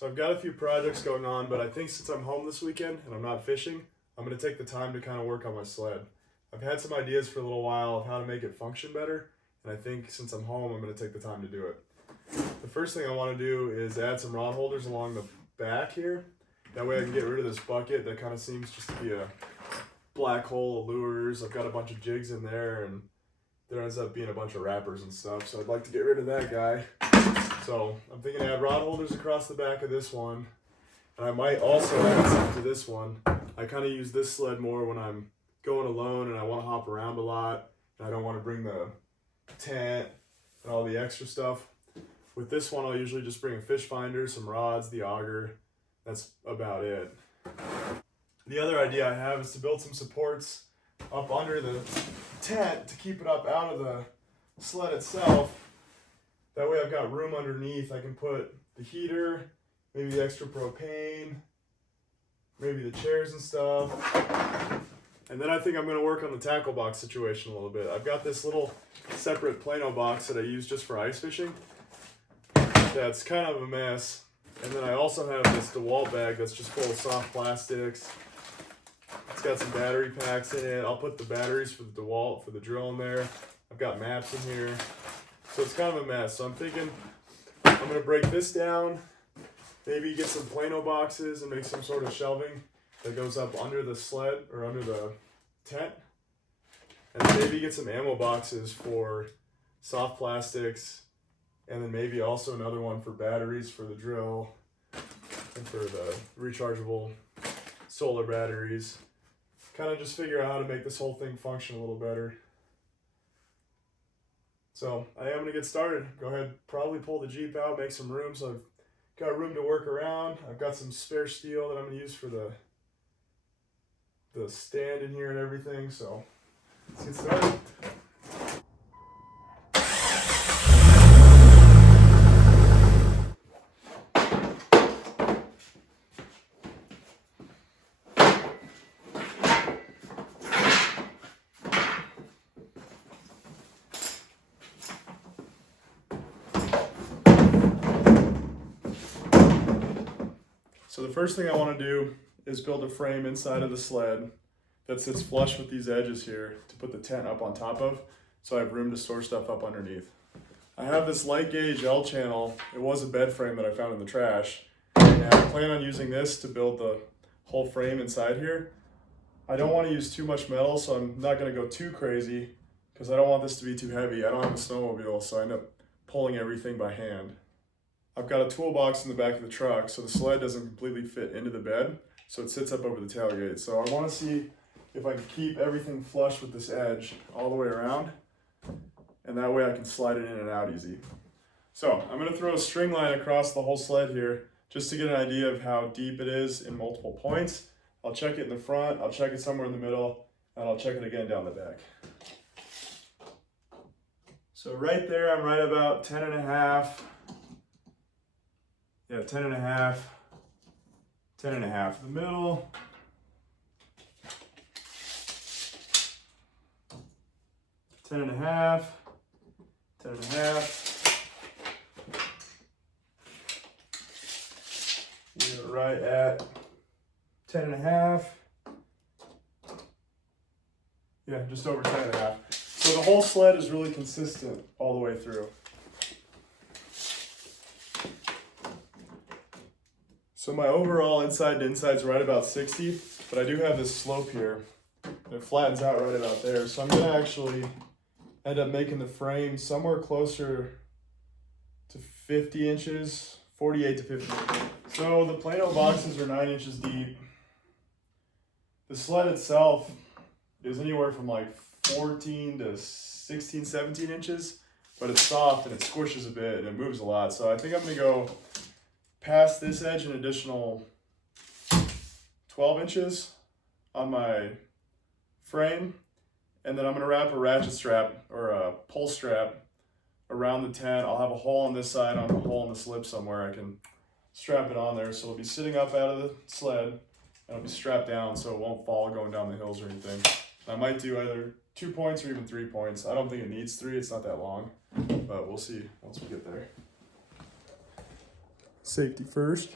So I've got a few projects going on, but I think since I'm home this weekend and I'm not fishing, I'm going to take the time to kind of work on my sled. I've had some ideas for a little while of how to make it function better, and I think since I'm home, I'm going to take the time to do it. The first thing I want to do is add some rod holders along the back here. That way I can get rid of this bucket that kind of seems just to be a black hole of lures. I've got a bunch of jigs in there, and there ends up being a bunch of wrappers and stuff, so I'd like to get rid of that guy. So I'm thinking to add rod holders across the back of this one, and I might also add some to this one. I kind of use this sled more when I'm going alone and I want to hop around a lot, and I don't want to bring the tent and all the extra stuff. With this one, I'll usually just bring a fish finder, some rods, the auger. That's about it. The other idea I have is to build some supports up under the tent to keep it up out of the sled itself. That way I've got room underneath. I can put the heater, maybe the extra propane, maybe the chairs and stuff. And then I think I'm going to work on the tackle box situation a little bit. I've got this little separate Plano box that I use just for ice fishing. That's kind of a mess. And then I also have this DeWalt bag that's just full of soft plastics. It's got some battery packs in it. I'll put the batteries for the DeWalt, for the drill in there. I've got maps in here. So it's kind of a mess. So I'm thinking I'm going to break this down, maybe get some Plano boxes and make some sort of shelving that goes up under the sled or under the tent. And then maybe get some ammo boxes for soft plastics, and then maybe also another one for batteries for the drill and for the rechargeable solar batteries. Kind of just figure out how to make this whole thing function a little better. So I am going to get started. Go ahead, probably pull the Jeep out, make some room. So I've got room to work around. I've got some spare steel that I'm going to use for the stand in here and everything. So let's get started. So the first thing I want to do is build a frame inside of the sled that sits flush with these edges here to put the tent up on top of, so I have room to store stuff up underneath. I have this light gauge L channel. It was a bed frame that I found in the trash, and I plan on using this to build the whole frame inside here. I don't want to use too much metal, so I'm not going to go too crazy because I don't want this to be too heavy. I don't have a snowmobile, so I end up pulling everything by hand. I've got a toolbox in the back of the truck, so the sled doesn't completely fit into the bed, so it sits up over the tailgate. So I want to see if I can keep everything flush with this edge all the way around, and that way I can slide it in and out easy. So I'm going to throw a string line across the whole sled here just to get an idea of how deep it is in multiple points. I'll check it in the front, I'll check it somewhere in the middle, and I'll check it again down the back. So right there, I'm right about 10.5. Yeah, 10.5, 10.5 in the middle. Ten and a half. We're right at 10.5. Yeah, just over 10.5. So the whole sled is really consistent all the way through. So my overall inside to inside is right about 60, but I do have this slope here. It flattens out right about there. So I'm going to actually end up making the frame somewhere closer to 50 inches, 48 to 50. So the Plano boxes are 9 inches deep. The sled itself is anywhere from like 14 to 16, 17 inches, but it's soft and it squishes a bit and it moves a lot. So I think I'm going to go past this edge an additional 12 inches on my frame, and then I'm going to wrap a ratchet strap or a pull strap around the tent. I'll have a hole on this side, on a hole in the slip somewhere. I can strap it on there, so it'll be sitting up out of the sled and it'll be strapped down so it won't fall going down the hills or anything. I might do either 2 points or even 3 points. I don't think it needs 3, it's not that long, but we'll see once we get there. Safety first.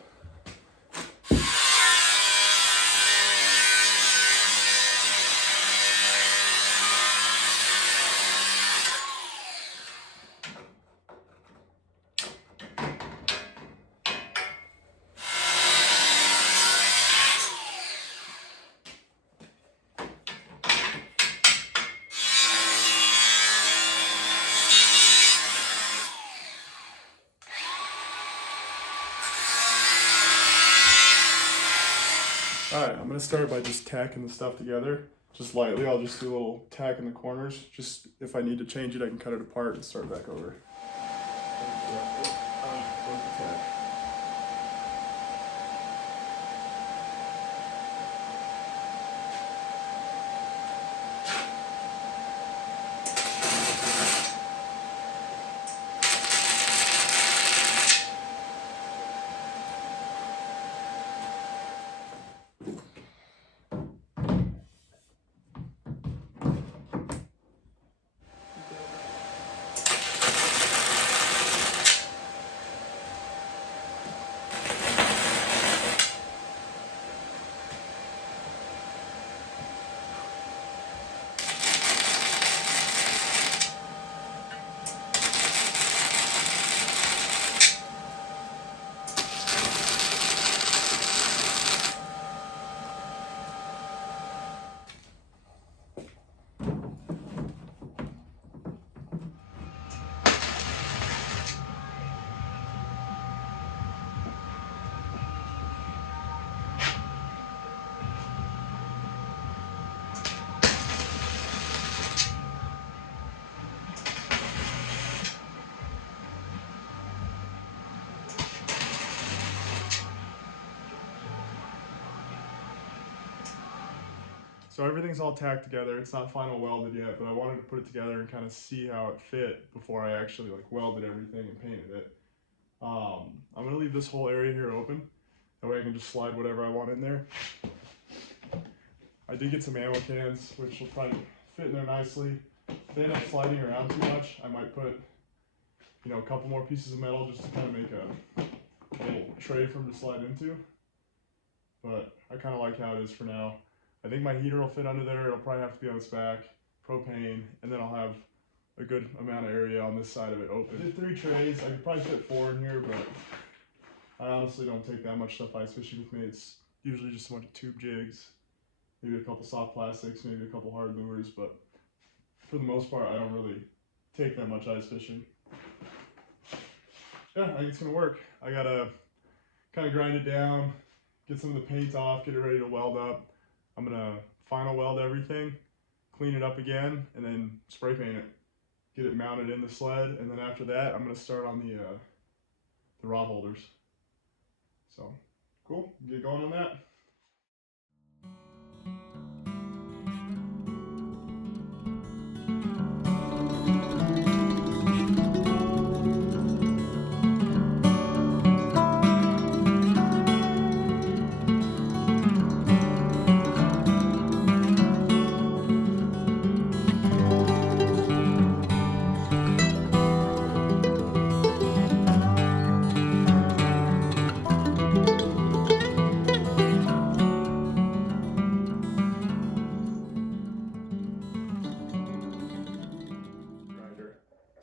Alright, I'm going to start by just tacking the stuff together, just lightly. I'll just do a little tack in the corners. Just if I need to change it, I can cut it apart and start back over. So everything's all tacked together. It's not final welded yet, but I wanted to put it together and kind of see how it fit before I actually like welded everything and painted it. I'm gonna leave this whole area here open. That way I can just slide whatever I want in there. I did get some ammo cans, which will probably fit in there nicely. If they end up sliding around too much, I might put, you know, a couple more pieces of metal just to kind of make a little tray for them to slide into. But I kind of like how it is for now. I think my heater will fit under there. It'll probably have to be on its back, propane, and then I'll have a good amount of area on this side of it open. I did 3 trays. I could probably fit 4 in here, but I honestly don't take that much stuff ice fishing with me. It's usually just a bunch of tube jigs, maybe a couple soft plastics, maybe a couple hard lures, but for the most part, I don't really take that much ice fishing. Yeah, I think it's gonna work. I gotta kind of grind it down, get some of the paint off, get it ready to weld up. I'm gonna final weld everything, clean it up again, and then spray paint it. Get it mounted in the sled, and then after that, I'm gonna start on the rod holders. So, cool, get going on that.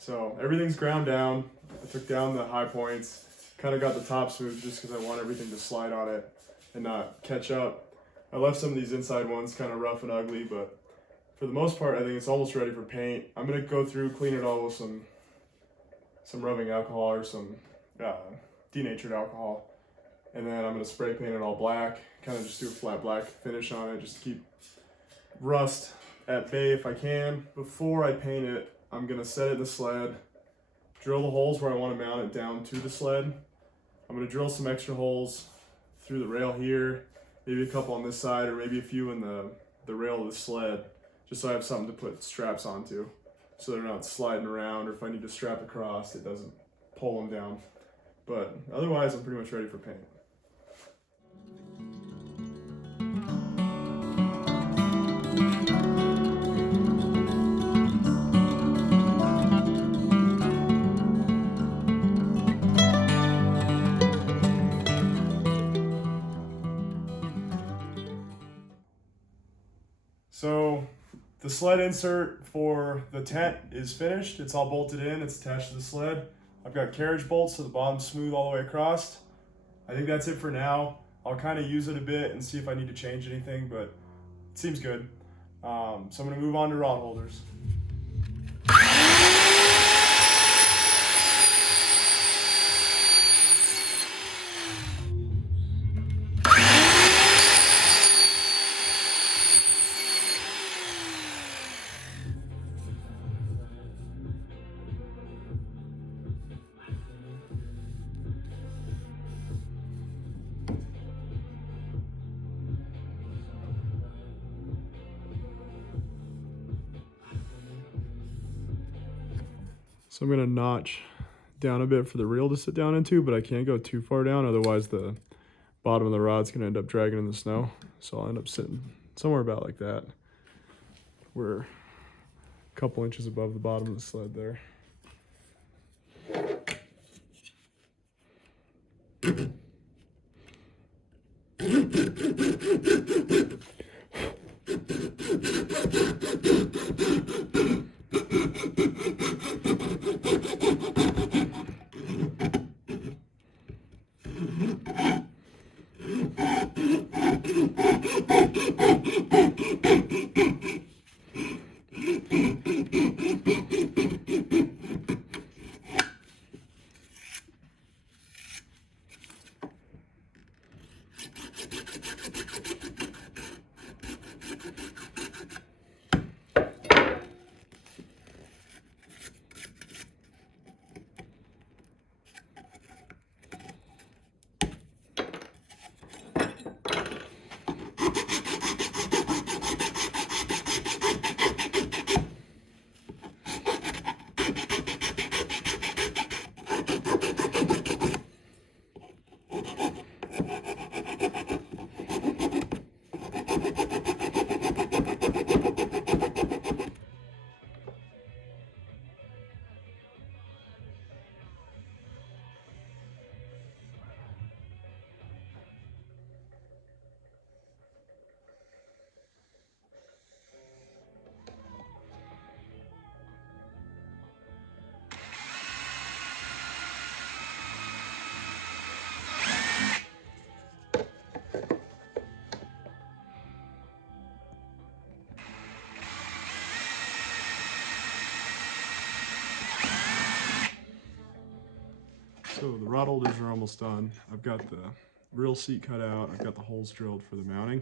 So everything's ground down. I took down the high points, kind of got the top smooth just because I want everything to slide on it and not catch up. I left some of these inside ones kind of rough and ugly, but for the most part, I think it's almost ready for paint. I'm gonna go through, clean it all with some rubbing alcohol or some denatured alcohol, and then I'm gonna spray paint it all black, kind of just do a flat black finish on it, just to keep rust at bay if I can. Before I paint it, I'm gonna set it in the sled, drill the holes where I want to mount it down to the sled. I'm gonna drill some extra holes through the rail here, maybe a couple on this side, or maybe a few in the rail of the sled, just so I have something to put straps onto, so they're not sliding around, or if I need to strap across, it doesn't pull them down. But otherwise, I'm pretty much ready for paint. So the sled insert for the tent is finished. It's all bolted in, it's attached to the sled. I've got carriage bolts so the bottom's smooth all the way across. I think that's it for now. I'll kind of use it a bit and see if I need to change anything, but it seems good. So I'm gonna move on to rod holders. So I'm gonna notch down a bit for the reel to sit down into, but I can't go too far down, otherwise the bottom of the rod's gonna end up dragging in the snow. So I'll end up sitting somewhere about like that. We're a couple inches above the bottom of the sled there. So the rod holders are almost done. I've got the real seat cut out. I've got the holes drilled for the mounting.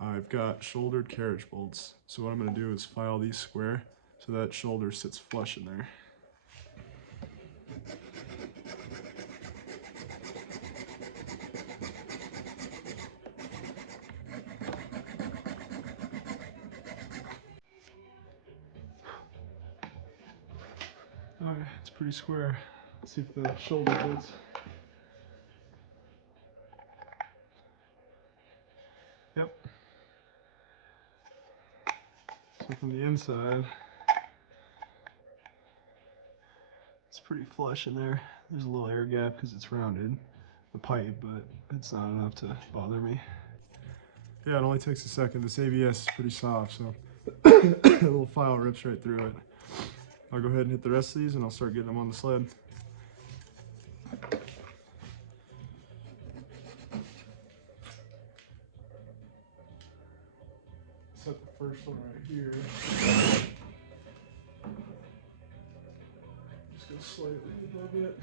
I've got shouldered carriage bolts. So what I'm going to do is file these square so that shoulder sits flush in there. Alright, it's pretty square. Let's see if the shoulder fits. Yep. So from the inside, it's pretty flush in there. There's a little air gap because it's rounded, the pipe, but it's not enough to bother me. Yeah, it only takes a second. This ABS is pretty soft, so a little file rips right through it. I'll go ahead and hit the rest of these and I'll start getting them on the sled. Set the first one right here. Just go slightly above it,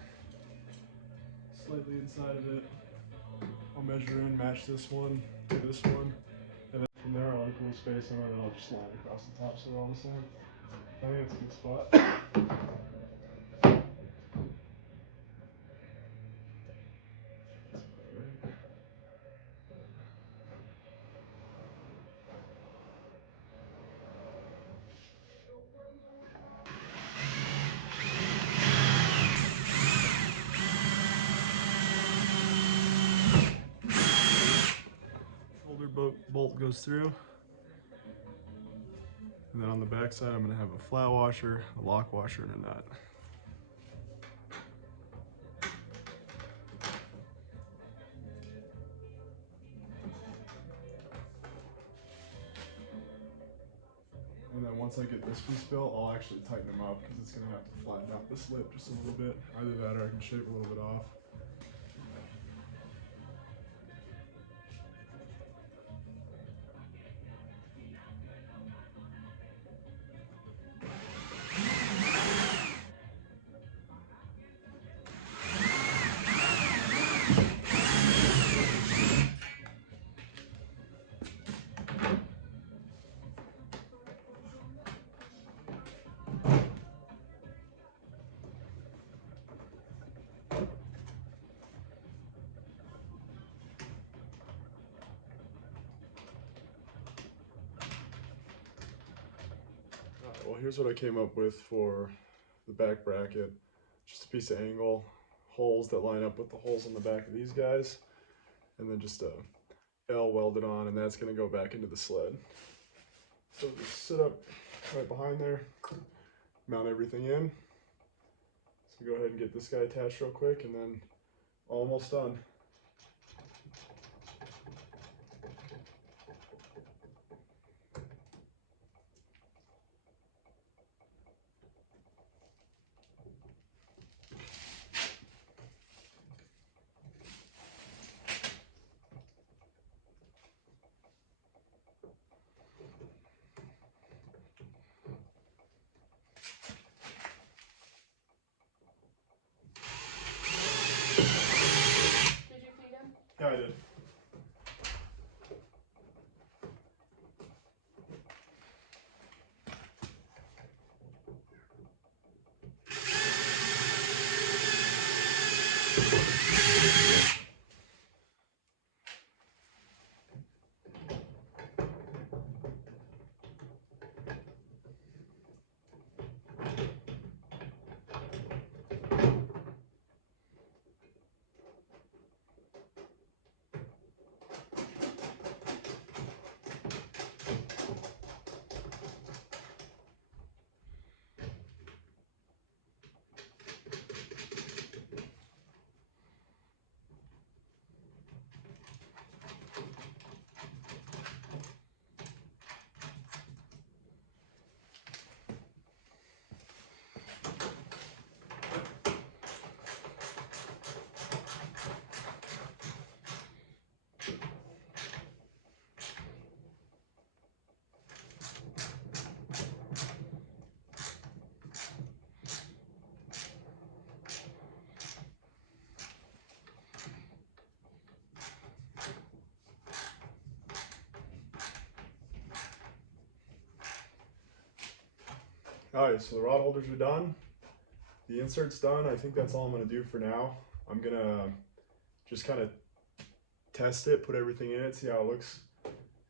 slightly inside of it. I'll measure in, match this one to this one, and then from there I'll equal space them, and then I'll just line across the top so they're all the same. I think it's a good spot. Shoulder bolt goes through. And then on the back side, I'm going to have a flat washer, a lock washer, and a nut. And then once I get this piece built, I'll actually tighten them up because it's going to have to flatten out this lip just a little bit. Either that or I can shave a little bit off. Well, here's what I came up with for the back bracket, just a piece of angle, holes that line up with the holes on the back of these guys, and then just a L welded on, and that's going to go back into the sled. So just sit up right behind there, mount everything in. So go ahead and get this guy attached real quick, and then almost done. Did you feed him? Yeah, I did. Alright, so the rod holders are done. The insert's done. I think that's all I'm going to do for now. I'm going to just kind of test it, put everything in it, see how it looks,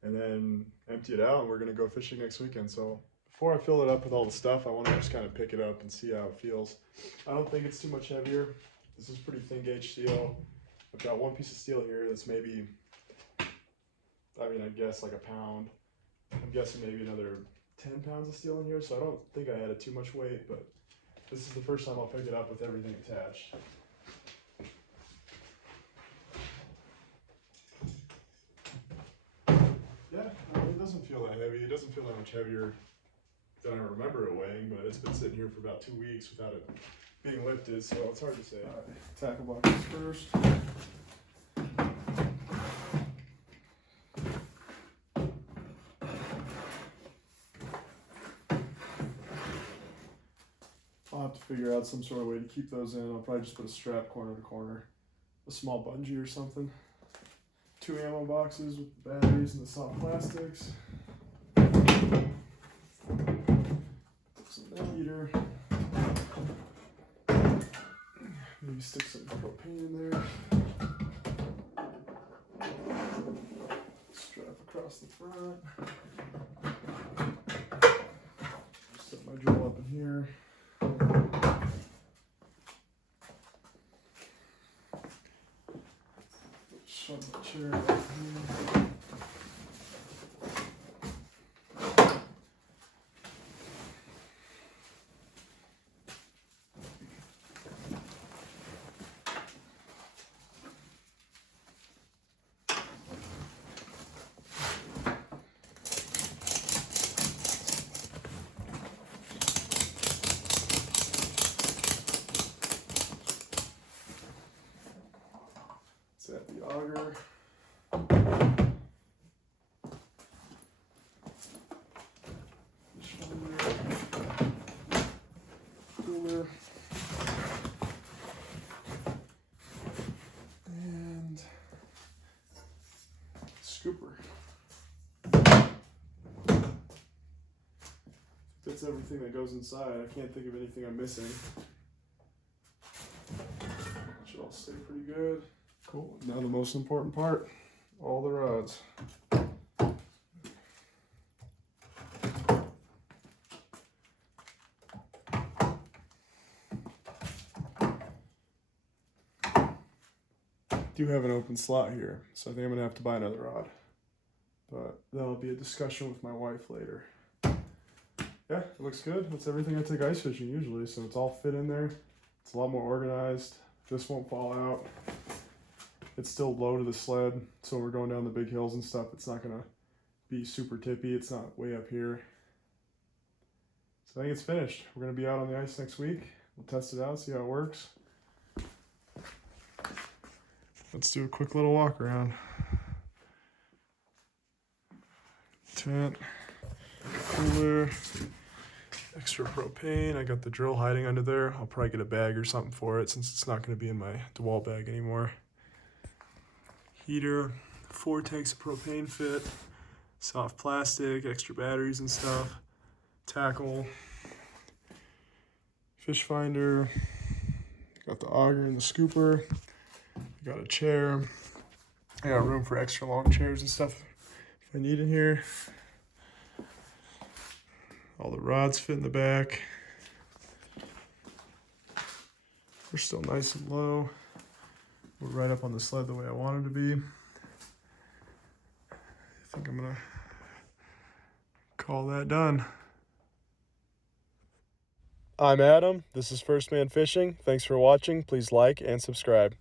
and then empty it out, and we're going to go fishing next weekend. So before I fill it up with all the stuff, I want to just kind of pick it up and see how it feels. I don't think it's too much heavier. This is pretty thin gauge steel. I've got one piece of steel here that's maybe, I mean, I guess like a pound. I'm guessing maybe another 10 pounds of steel in here, so I don't think I added too much weight, but this is the first time I'll pick it up with everything attached. Yeah, no, it doesn't feel that heavy. It doesn't feel that much heavier than I remember it weighing, but it's been sitting here for about 2 weeks without it being lifted, so it's hard to say. All right, tackle boxes first. I'll have to figure out some sort of way to keep those in. I'll probably just put a strap corner to corner, a small bungee or something. 2 ammo boxes with the batteries and the soft plastics. Some heater. Maybe stick some propane in there. Strap across the front. Set my drill up in here. Shove the chair up here. Set the auger. Cooler. And scooper. That's everything that goes inside. I can't think of anything I'm missing. Should all stay pretty good. Cool. Now the most important part, all the rods. do have an open slot here, so I think I'm gonna have to buy another rod. But that'll be a discussion with my wife later. Yeah, it looks good. That's everything I take ice fishing usually, so it's all fit in there. It's a lot more organized. This won't fall out. It's still low to the sled, so when we're going down the big hills and stuff, it's not gonna be super tippy. It's not way up here. So I think it's finished. We're gonna be out on the ice next week. We'll test it out, see how it works. Let's do a quick little walk around. Tent, cooler, extra propane. I got the drill hiding under there. I'll probably get a bag or something for it since it's not going to be in my DeWalt bag anymore. Heater, 4 tanks of propane fit, soft plastic, extra batteries and stuff, tackle, fish finder, got the auger and the scooper, got a chair. I got room for extra long chairs and stuff if I need in here. All the rods fit in the back. We're still nice and low. We're right up on the sled the way I want it to be. I think I'm gonna call that done. I'm Adam. This is First Man Fishing. Thanks for watching. Please like and subscribe.